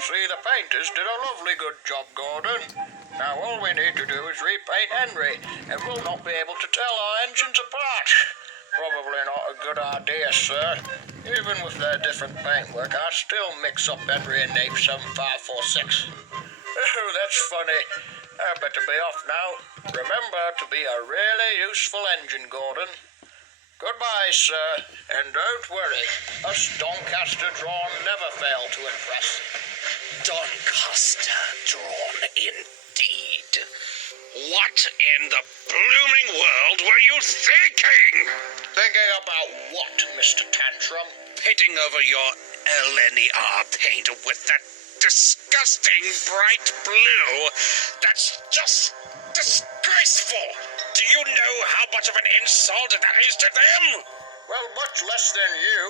see, the painters did a lovely good job, Gordon. Now all we need to do is repaint Henry, and we'll not be able to tell our engines apart. Probably not a good idea, sir. Even with their different paintwork, I still mix up Henry and Nave 7546. Oh, that's funny. I better be off now. Remember to be a really useful engine, Gordon. Goodbye, sir, and don't worry. Us Doncaster drawn never fail to impress. Doncaster drawn, indeed. What in the blooming world were you thinking? Thinking about what, Mr. Tantrum? Painting over your LNER paint with that disgusting bright blue. That's just disgraceful. Do you know how much of an insult that is to them? Well, much less than you.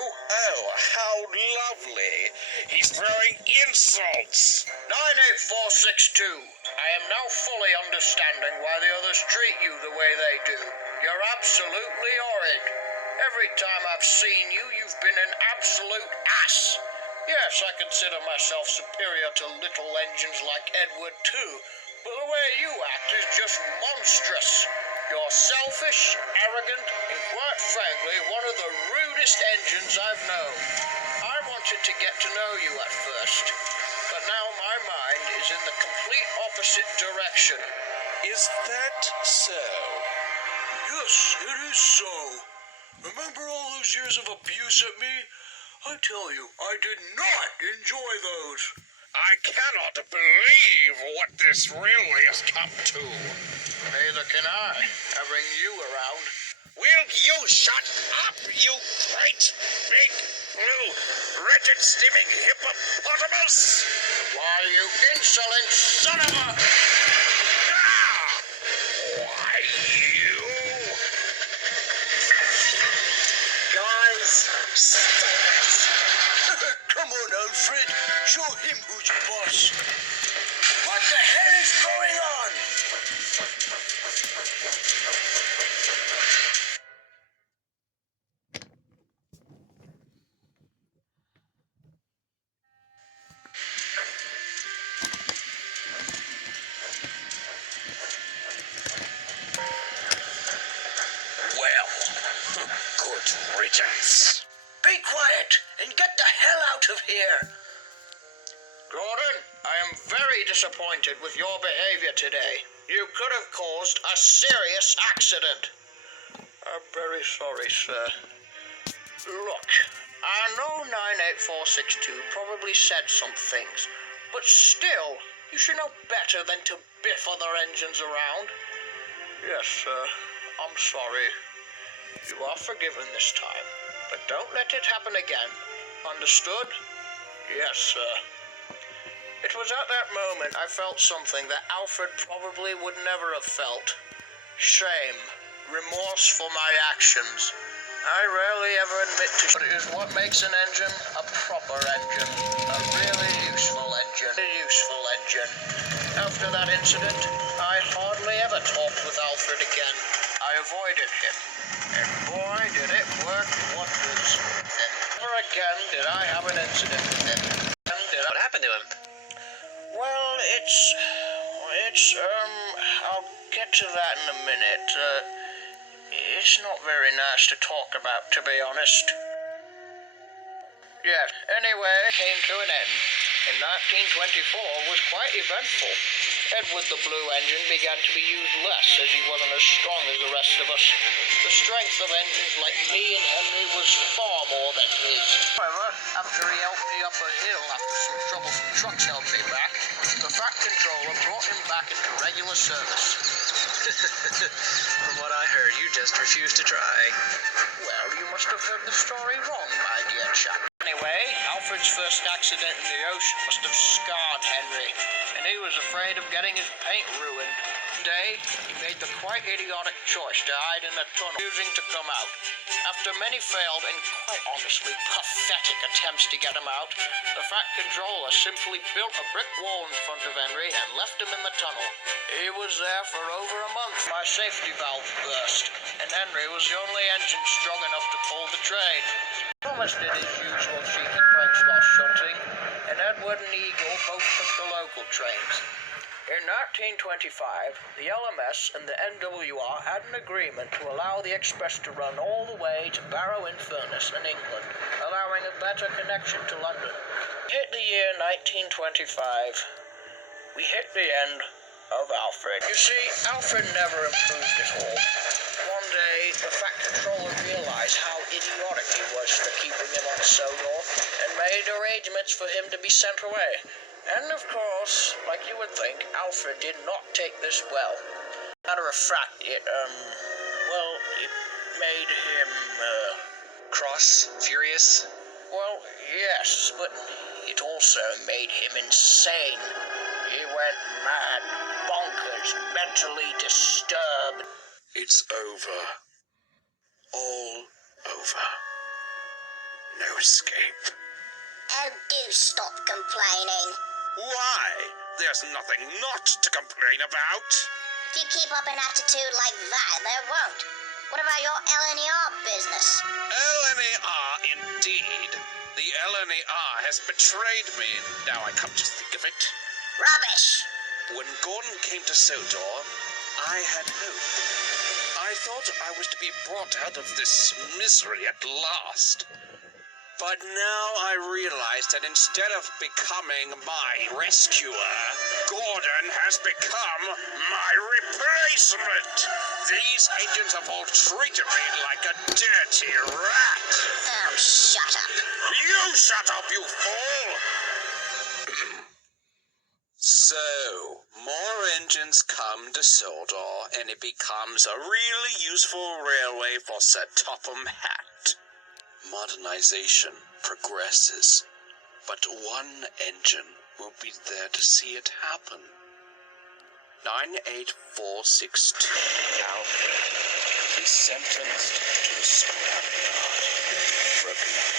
Oh, how lovely. He's throwing insults. 98462. I am now fully understanding why the others treat you the way they do. You're absolutely horrid. Every time I've seen you, you've been an absolute ass. Yes, I consider myself superior to little engines like Edward too, but the way you act is just monstrous. You're selfish, arrogant, and quite frankly, one of the rudest engines I've known. I wanted to get to know you at first, but now my mind is in the complete opposite direction. Is that so? Yes, it is so. Remember all those years of abuse at me? I tell you, I did not enjoy those. I cannot believe what this really has come to. Neither can I, having you around. Will you shut up, you great, big, blue, record-stimming hippopotamus? Why, you insolent son of a... Why, you... Guys, stop it. Come on, Alfred. Show him who's boss. What the hell is going on? Well, good riddance. Be quiet and get the hell out of here. Gordon, I am very disappointed with your behavior today. You could have caused a serious accident. I'm very sorry, sir. Look, I know 98462 probably said some things, but still, you should know better than to biff other engines around. Yes, sir, I'm sorry. You are forgiven this time, but don't let it happen again. Understood? Yes, sir. It was at that moment I felt something that Alfred probably would never have felt. Shame. Remorse for my actions. I rarely ever admit to, but it is what makes an engine a proper engine. A really useful engine. A useful engine. After that incident, I hardly ever talked with Alfred again. I avoided him. And boy, did it work wonders. Never again did I have an incident with him. What happened to him? Well, I'll get to that in a minute. It's not very nice to talk about, to be honest. Yes, anyway, it came to an end. In 1924 was quite eventful. Edward the Blue engine began to be used less, as he wasn't as strong as the rest of us. The strength of engines like me and Henry was far more than his. However, after he helped me up a hill after some troublesome trucks held me back, the Fat Controller brought him back into regular service. From what I heard, you just refused to try. Well, you must have heard the story wrong, my dear chap. Anyway, Alfred's first accident in the ocean must have scarred Henry, and he was afraid of getting his paint ruined. One day, he made the quite idiotic choice to hide in a tunnel, refusing to come out. After many failed and quite honestly pathetic attempts to get him out, the Fat Controller simply built a brick wall in front of Henry and left him in the tunnel. He was there for over a month. My safety valve burst, and Henry was the only engine strong enough to pull the train. Thomas did his usual cheeky pranks while shunting, and Edward Alfred and Eagle both took the local trains. In 1925, the LMS and the NWR had an agreement to allow the express to run all the way to Barrow-in-Furness in England, allowing a better connection to London. Hit the year 1925. We hit the end of Alfred. You see, Alfred never improved at all. One day, the Fat Controller realized how idiotic he was for keeping him on Sodor, and made arrangements for him to be sent away. And of course, like you would think, Alfred did not take this well. Matter of fact, it made him, Cross? Furious? well, yes, but it also made him insane. He went mad, bonkers, mentally disturbed. It's over. All over. No escape. Oh, do stop complaining. Why? There's nothing not to complain about. If you keep up an attitude like that, there won't. What about your LNER business? LNER indeed. The LNER has betrayed me, now I come to think of it. Rubbish! When Gordon came to Sodor, I had hope. I thought I was to be brought out of this misery at last. But now I realize that instead of becoming my rescuer, Gordon has become my replacement. These agents have all treated me like a dirty rat. Oh, shut up. You shut up, you fool! So, more engines come to Sodor, and it becomes a really useful railway for Sir Topham Hatt. Modernization progresses, but one engine will be there to see it happen. 98462. Alfred is sentenced to the scrapyard, broken up,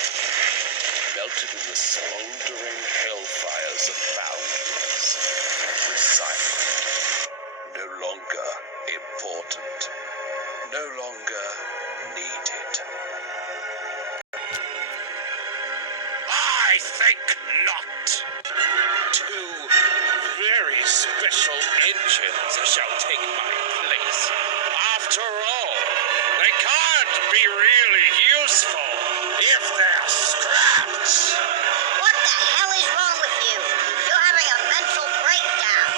melted in the smoldering hellfires of foundries, recycled, no longer important, no longer needed. I think not. Two very special engines shall take my place. After all, they can't be really useful if they're scrapped. What the hell is wrong with you? You're having a mental breakdown.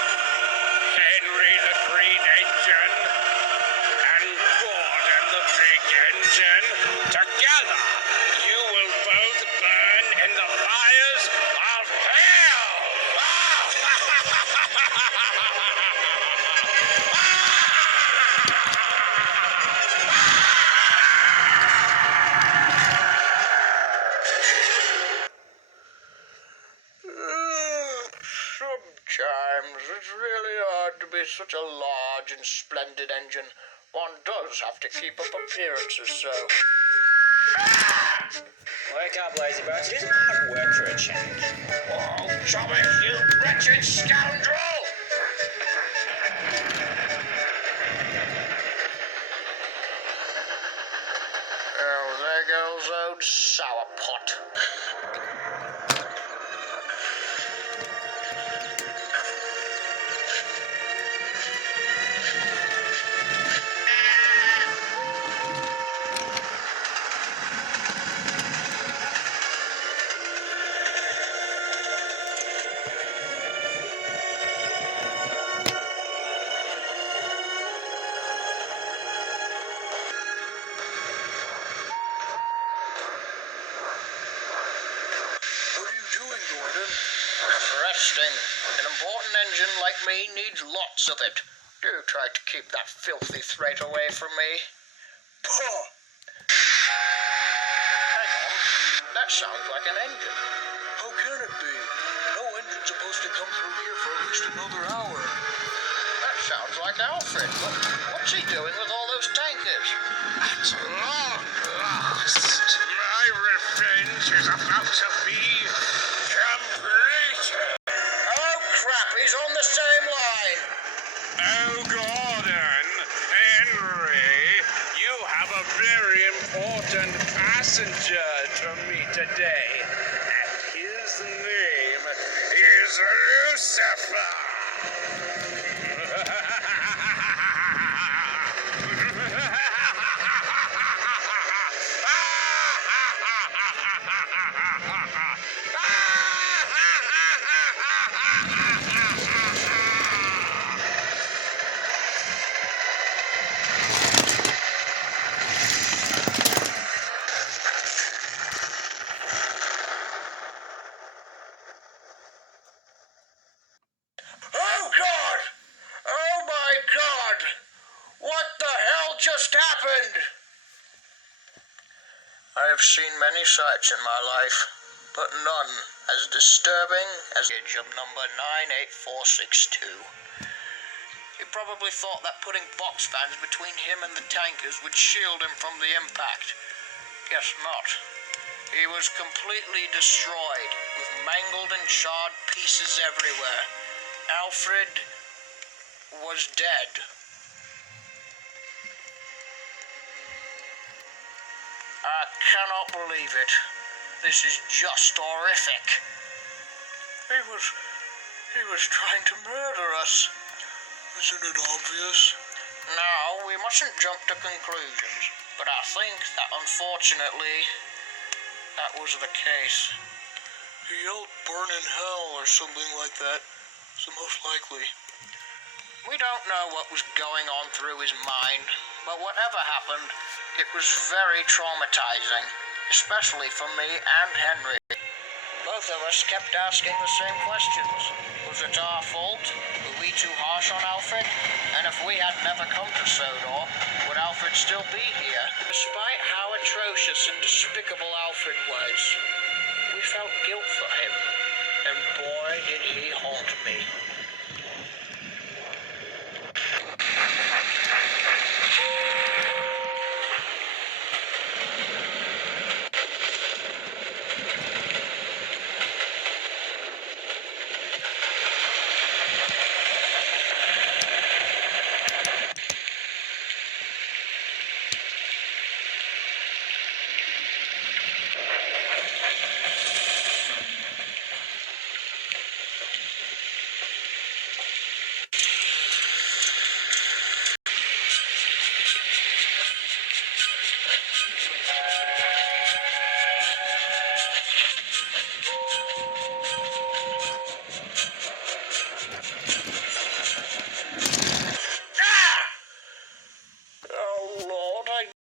Henry the Green Engine and Gordon the Big Engine, together you will both burn in the fires of hell! Sometimes it's really hard to be such a large and splendid engine. One does have to keep up appearances, so. Wake up, lazy bones. It isn't hard work for a change. Oh, Thomas, you wretched scoundrel! Oh, there goes old sourpot. Resting. An important engine like me needs lots of it. Do try to keep that filthy threat away from me. Pah! Hang on. That sounds like an engine. How can it be? No engine's supposed to come through here for at least another hour. That sounds like Alfred. What's he doing with all those tankers? At long last, my revenge is about to be completed. Oh, crap, he's on the same line. Oh, Gordon, Henry, you have a very important passenger to meet today, and his name is Lucifer! Oh, God! Oh, my God! What the hell just happened? I have seen many sights in my life, but none as disturbing as the image of number 98462. He probably thought that putting box fans between him and the tankers would shield him from the impact. Guess not. He was completely destroyed, with mangled and charred pieces everywhere. Alfred was dead. I cannot believe it. This is just horrific. He was trying to murder us. Isn't it obvious? Now, we mustn't jump to conclusions, but I think that unfortunately, that was the case. He yelled burn in hell or something like that, so most likely. We don't know what was going on through his mind, but whatever happened, it was very traumatizing, especially for me and Henry. Both of us kept asking the same questions. Was it our fault? Were we too harsh on Alfred? And if we had never come to Sodor, would Alfred still be here? Despite how atrocious and despicable Alfred was, we felt guilt for him, and boy did he haunt me. Oh, Lord, I...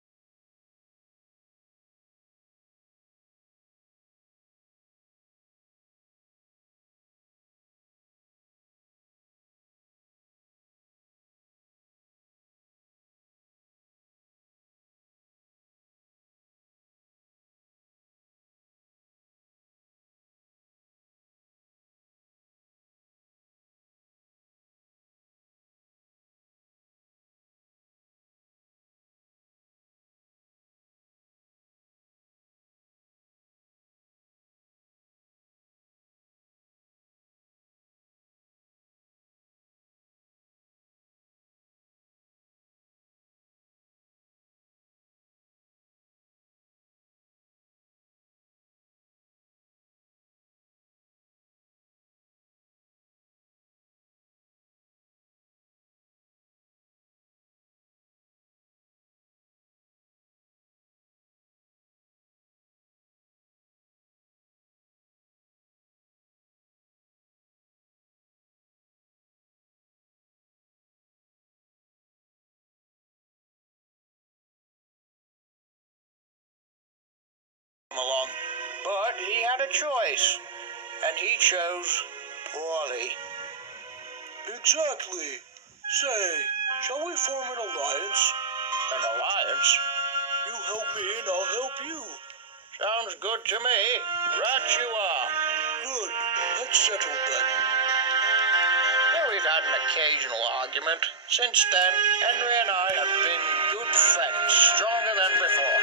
along, but he had a choice, and he chose poorly. Exactly. Say, shall we form an alliance? An alliance? You help me and I'll help you. Sounds good to me. Right you are. Good. That's settled then. Though we've had an occasional argument, since then, Henry and I have been good friends, stronger than before.